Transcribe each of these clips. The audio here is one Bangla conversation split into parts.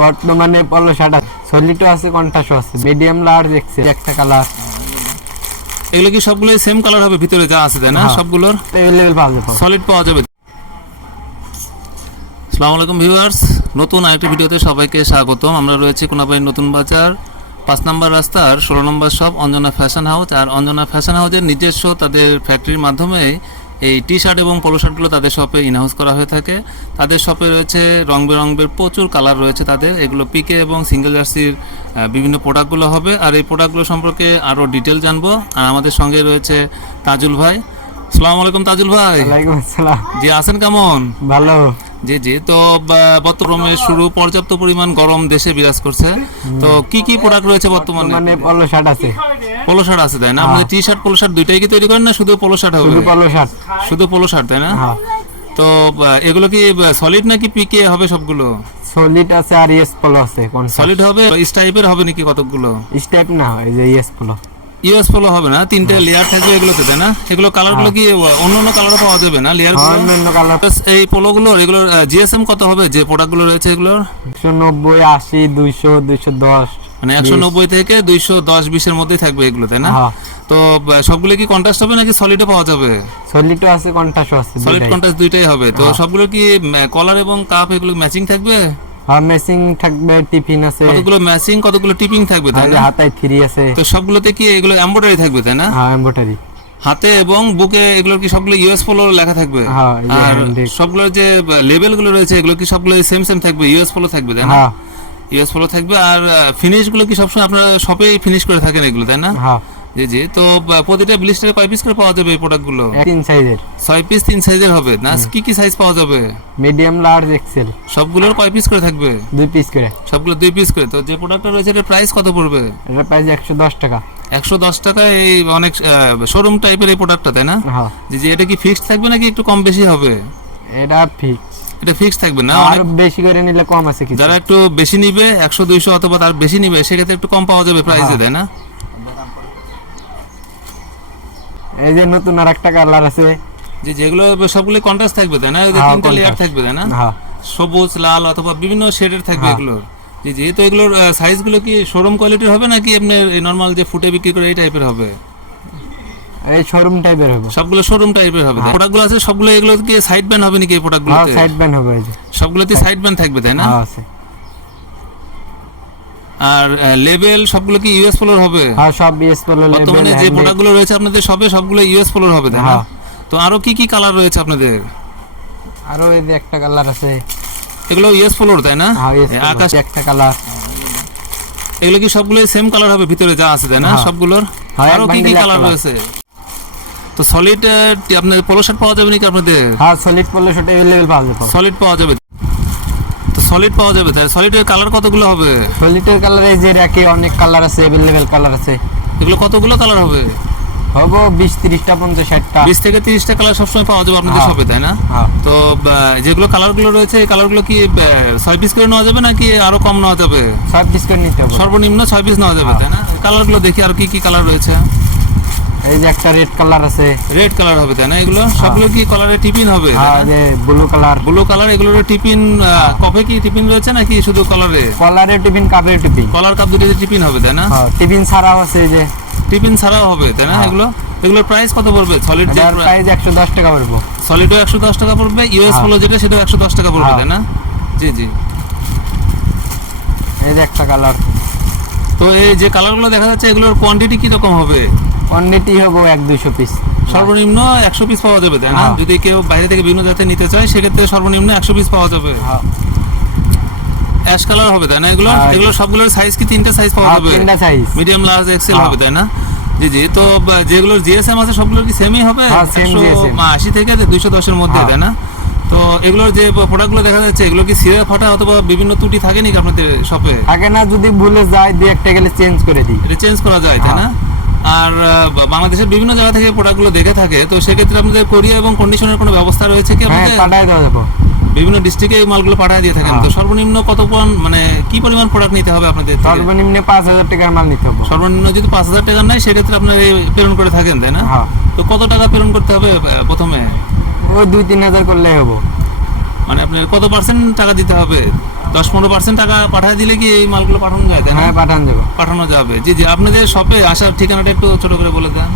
বর্তমানে পলো শার্ট আছে, সলিডও আছে, কন্ট্রাস্টও আছে, মিডিয়াম লার্জ এক্সেল একটা কালার। এগুলো কি সবগুলো সেম কালার হবে ভিতরে যা আছে তাই না? সবগুলোর अवेलेबल পাওয়া যাবে, সলিড পাওয়া যাবে। আসসালামু আলাইকুম ভিউয়ার্স, নতুন আরেকটি ভিডিওতে সবাইকে স্বাগতম। আমরা রয়েছি কোনাবাড়ি নতুন বাজার 5 নম্বর রাস্তার 16 নম্বর শপ অঞ্জনা ফ্যাশন হাউস। আর অঞ্জনা ফ্যাশন হাউসের নিজস্ব তাদের ফ্যাক্টরির মাধ্যমে এই টি শার্ট এবং পোলো শার্টগুলো তাদের শপে ইনহাউস করা হয়ে থাকে। তাদের শপে রয়েছে রং বেরঙের প্রচুর কালার রয়েছে তাদের। এগুলো পিকে এবং সিঙ্গেল জার্সির বিভিন্ন প্রোডাক্টগুলো হবে। আর এই প্রোডাক্টগুলো সম্পর্কে আরও ডিটেল জানবো। আর আমাদের সঙ্গে রয়েছে তাজুল ভাই। আসসালামু আলাইকুম তাজুল ভাই। ওয়ালাইকুম আসসালাম। জি আছেন কেমন? ভালো। জি জি, তো বর্তমানে শুরু পর্যাপ্ত পরিমাণ গরম দেশে বিরাজ করছে, তো কি কি প্রোডাক্ট রয়েছে বর্তমানে? মানে পলো শার্ট আছে, পোলো শার্ট আছে তাই না? আপনি টি শার্ট পোলো শার্ট দুইটাই কি তৈরি করেন না শুধু পোলো শার্ট হবে? শুধু পলো শার্ট। শুধু পোলো শার্ট তাই না? তো এগুলো কি সলিড নাকি পিকে হবে সবগুলো? সলিড আছে আর ইএস পলো আছে। কোন সলিড হবে? স্টাইপের হবে নাকি কতগুলো? স্টেপ না, এই যে ইএস পলো। ইউএস পোলো হবে না? তিনটে লেয়ার থাকবে এগুলোতে তাই না? এগুলো কালারগুলো কি অন্য অন্য কালারও পাওয়া যাবে না লেয়ার? অন্য কালার। এই পোলোগুলোর এগুলোর জিএসএম কত হবে যে প্রোডাক্টগুলো রয়েছে এগুলোর? 190, 80, 200, 210, মানে 190 থেকে 210, 20-এর মধ্যেই থাকবে এগুলো তাই না? তো সবগুলো কি কন্ট্রাস্ট হবে নাকি সলিডও পাওয়া যাবে? সলিডও আছে, কন্ট্রাস্টও আছে, সলিড কন্ট্রাস্ট দুইটাই হবে। তো সবগুলো কি কলার এবং কাপ এগুলো ম্যাচিং থাকবে? হ্যাঁ, ম্যাচিং থাকবে, টিফিন আছে। কতগুলো ম্যাচিং, কতগুলো টিপিং থাকবে তাই না? হাতায় 3 আছে। তো সবগুলোতে কি এগুলো এমব্রয়ডারি থাকবে তাই না? হ্যাঁ, এমব্রয়ডারি। হাতে এবং বুকে এগুলো কি সবগুলো ইউএস পোলো লেখা থাকবে? হ্যাঁ, আর সবগুলো যে লেবেল গুলো রয়েছে এগুলো কি সবগুলো সেম সেম থাকবে? ইউএস পোলো থাকবে তাই না? হ্যাঁ, ইউএস পোলো থাকবে। আর ফিনিশ গুলো কি সবসময় আপনারা শপে ফিনিশ করে থাকেন এগুলো তাই না? হ্যাঁ। জি জি, তো প্রতিটা ব্লিস্টারে কয় পিস করে পাওয়া যাবে এই প্রোডাক্টগুলো? 3 সাইজের। 6 পিস 3 সাইজের হবে না? কি কি সাইজ পাওয়া যাবে? Medium large Excel. সবগুলোর কয় পিস করে থাকবে? 2 পিস করে। সবগুলো 2 পিস করে। তো যে প্রোডাক্টটা রয়েছে এর প্রাইস কত পড়বে? এটা প্রাইস 110 টাকা। 110 টাকা। এই অনেক শোরুম টাইপের এই প্রোডাক্টটা তাই না? হ্যাঁ। জি, এটা কি ফিক্সড থাকবে নাকি একটু কম বেশি হবে? এটা ফিক্স। এটা ফিক্সড থাকবে না? অনেক বেশি করে নিলে কম আছে কিছু। যারা একটু বেশি নিবে 100 200 অথবা তার বেশি নিবে সেক্ষেত্রে একটু কম পাওয়া যাবে প্রাইসে তাই না? এই যে নতুন আরেকটা কালার আছে। জি, যেগুলো সবগুলো কন্ট্রাস্ট থাকবে তাই না? এই যে তিনটা লেয়ার থাকবে তাই না? হ্যাঁ। সবুজ, লাল অথবা বিভিন্ন শেডের থাকবে এগুলো। জি জি, তো এগুলোর সাইজগুলো কি শোরুম কোয়ালিটির হবে নাকি আপনার নরমাল যে ফুটে বিক্রি করে এই টাইপের হবে? এই শোরুম টাইপের হবে। সবগুলো শোরুম টাইপের হবে। প্রোডাক্টগুলো আছে সবগুলো এগুলো কি সাইড ব্যান্ড হবে নাকি এই প্রোডাক্টগুলোতে? হ্যাঁ, সাইড ব্যান্ড হবে এই যে। সবগুলোতে সাইড ব্যান্ড থাকবে তাই না? হ্যাঁ, আছে। আর লেবেল সবগুলো কি ইউএস পোলোর হবে? হ্যাঁ, সব ইউএস পোলো লেবেল। বর্তমানে যে প্রোডাক্টগুলো রয়েছে আপনাদের সবে সবগুলো ইউএস পোলোর হবে তাই না? তো আরো কি কি কালার রয়েছে আপনাদের? আরো এই যে একটা কালার আছে। এগুলো ইউএস পোলোর তাই না? আকাশ একটা কালার। এগুলো কি সবগুলো সেম কালার হবে ভিতরে যা আছে তাই না সবগুলোর? আরো কি কি কালার রয়েছে? তো সলিড আপনাদের পোলো শার্ট পাওয়া যাবে নাকি আপনাদের? হ্যাঁ, সলিড পোলো শার্ট अवेलेबल পাওয়া যাবে। সলিড পাওয়া যাবে। তো সলিড পাওয়া যাবে। তাই সলিডের কালার কতগুলো হবে? সলিডের কালার এই যে রাখি অনেক কালার আছে, अवेलेबल কালার আছে। এগুলো কতগুলো কালার হবে? হবে 20 30টা 50 60টা। 20 থেকে 30টা কালার সবসময় পাওয়া যাবে আপনাদের শপে তাই না? তো যেগুলো কালারগুলো রয়েছে এই কালারগুলো কি 6 পিস করে নেওয়া যাবে নাকি আরো কম নেওয়া যাবে? 6 পিস করে নিতে হবে। সর্বনিম্ন 6 পিস নেওয়া যাবে তাই না? কালারগুলো দেখি আর কি কি কালার রয়েছে। এই যে একটা রেড কালার আছে। রেড কালার হবে তাই না? এগুলো সবগুলো কি কালারে টিপিন হবে? হ্যাঁ, যে ব্লু কালার। ব্লু কালার এগুলোর টিপিন কপে কি টিপিন রয়েছে নাকি শুধু কালারে? কলারে টিফিন, কাপের টিফিন। কলার কাপ দুটোতে টিপিন হবে তাই না? হ্যাঁ, টিফিন ছাড়াও আছে এই যে। টিপিন ছাড়াও হবে তাই না? এগুলোর প্রাইস কত পড়বে? সলিড যে প্রাইস 110 টাকা পড়বে। সলিডও 110 টাকা পড়বে, ইউএস পোলো যেটা সেটাও 110 টাকা পড়বে তাই না? জি জি। এই যে একটা কালার। তো এই যে কালারগুলো দেখা যাচ্ছে এগুলোর কোয়ান্টিটি কি রকম হবে? কোয়ান্টিটি হবে 1-200 পিস। সর্বনিম্ন 100 পিস পাওয়া যাবে তাই না? যদি কেউ বাইরে থেকে বিভিন্ন জাতে নিতে চায় সেক্ষেত্রে সর্বনিম্ন 100 পিস পাওয়া যাবে। অ্যাশ কালার হবে তাই না? এগুলো সবগুলোর সাইজ কি 3টা সাইজ পাওয়া যাবে? 3টা সাইজ। মিডিয়াম লার্জ এক্সেল হবে তাই না? জি জি, তো যেগুলোর জিএসএম আছে সবগুলোর কি সেমই হবে? 180 থেকে 210 এর মধ্যে তাই না? তো এগুলোর যে প্রোডাক্টগুলো দেখা যাচ্ছে এগুলো কি সিরে ফাটা অথবা বিভিন্ন ত্রুটি থাকে নাকি আপনাদের শপে? থাকে না, যদি ভুলে যায় দুই একটা গেলে চেঞ্জ করে দিই। এটা চেঞ্জ করা যায় তাই না? আর বাংলাদেশের বিভিন্ন জায়গা থেকে প্রোডাক্টগুলো দেখে থাকে, তো সেক্ষেত্রে আপনাদের কোরিয়া এবং কন্ডিশনের কোনো ব্যবস্থা রয়েছে কি? হ্যাঁ, পাঠায় দেওয়া যাবে। বিভিন্ন ডিস্ট্রিক্টে এই মালগুলো পাঠিয়ে দিয়ে থাকেন। তো সর্বনিম্ন কত মানে কি পরিমাণ প্রোডাক্ট নিতে হবে আপনাদের? সর্বনিম্ন 5000 টাকার মাল নিতে হবে। সর্বনিম্ন যদি 5000 টাকা নেয় সেক্ষেত্রে আপনারা প্রেরণ করে থাকেন তাই না? তো কত টাকা প্রেরণ করতে হবে প্রথমে? ওই 2-3 হাজার করলেই হবে। মানে আপনার কত % টাকা দিতে হবে? 10-15% টাকা পাঠিয়ে দিলে কি এই মালগুলো পাঠানো যায়, তাই না? হ্যাঁ, পাঠান যাবে। পাঠানো যাবে। জি জি, আপনাদের শপে আসার ঠিকানাটা একটু ছোট করে বলে দেন।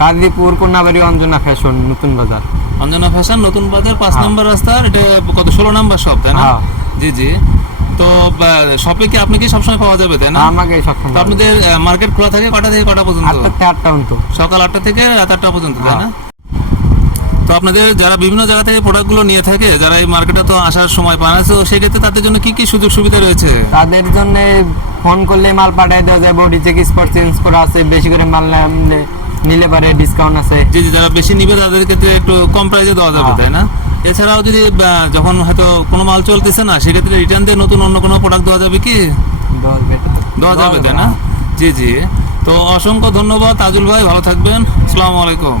গাজীপুর কোনাবাড়ি অঞ্জনা ফ্যাশন নতুন বাজার। অঞ্জনা ফ্যাশন নতুন বাজার 5 হ্যাঁ। নম্বর রাস্তার, এটা কত 16 নম্বর শপ, তাই না? হ্যাঁ। জি জি। তো শপে কি আপনি কি সবসময় পাওয়া যাবে, তাই না? আমাকে সবসময় তো আপনাদের মার্কেট খোলা থাকে কটা থেকে কটা পর্যন্ত? 8টা থেকে 8টা পর্যন্ত। সকাল 8টা থেকে রাত 8টা পর্যন্ত, তাই না? হ্যাঁ। তো আপনাদের যারা বিভিন্ন জায়গা থেকে প্রোডাক্টগুলো নিয়ে থাকে, যারা এই মার্কেটে তো আসার সময় পায় না, তো সেক্ষেত্রে তাদের জন্য কি কি সুযোগ সুবিধা রয়েছে? তাদের জন্য ফোন করলে মাল পাঠিয়ে দেওয়া যায়, বডি চেক স্পট চেঞ্জ করা আছে, বেশি করে মাল নিলে পারে ডিসকাউন্ট আছে। যে যারা বেশি নিবে তাদের ক্ষেত্রে একটু কম প্রাইসে দেওয়া যাবে, হ্যাঁ। তাই না? এছাড়াও যদি যখন হয়তো কোনো মাল চলতেছে না, সেক্ষেত্রে রিটার্ন দিয়ে নতুন অন্য কোনো প্রোডাক্ট দেওয়া যাবে কি? দেওয়া যাবে, তাই না? জি জি। তো অসংখ্য ধন্যবাদ তাজুল ভাই, ভালো থাকবেন। আসসালামু আলাইকুম।